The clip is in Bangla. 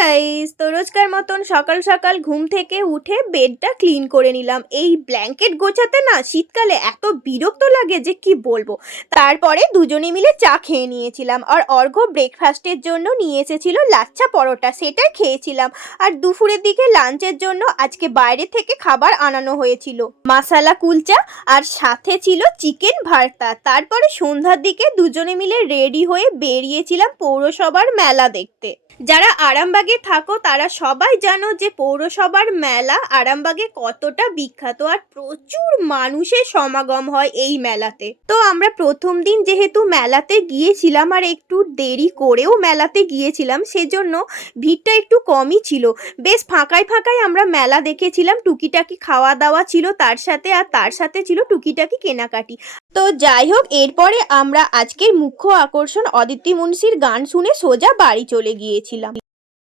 গাইস, তো রোজকার মতন সকাল সকাল ঘুম থেকে উঠে বেডটা ক্লিন করে নিলাম। এই ব্ল্যাঙ্কেট গোছাতে না শীতকালে এত বিরক্ত লাগে যে কি বলবো। তারপরে দুজনে মিলে চা খেয়ে নিয়েছিলাম। আর অর্ঘ্য ব্রেকফাস্টের জন্য নিয়ে এসেছিল লাচ্ছা পরোটা, সেটাই খেয়েছিলাম। আর দুপুরের দিকে লাঞ্চের জন্য আজকে বাইরে থেকে খাবার আনানো হয়েছিল, মাসালা কুলচা আর সাথে ছিল চিকেন ভর্তা। তারপরে সন্ধ্যার দিকে দুজনে মিলে রেডি হয়ে বেরিয়েছিলাম পৌরসভার মেলা দেখতে। যারা আরামবাগে থাকো তারা সবাই জানো যে পৌরসভার মেলা আরামবাগে কতটা বিখ্যাত, আর প্রচুর মানুষের সমাগম হয় এই মেলাতে। তো আমরা প্রথম দিন যেহেতু মেলাতে গিয়েছিলাম আর একটু দেরি করেও মেলাতে গিয়েছিলাম, সেজন্য ভিড়টা একটু কমই ছিল। বেশ ফাঁকায় ফাঁকায় আমরা মেলা দেখেছিলাম, টুকিটাকি খাওয়া দাওয়া ছিল তার সাথে ছিল টুকিটাকি কেনাকাটি। তো যাই হোক, এরপরে আমরা আজকের মুখ্য আকর্ষণ অদিতি মুন্সির গান শুনে সোজা বাড়ি চলে গিয়েছিলাম।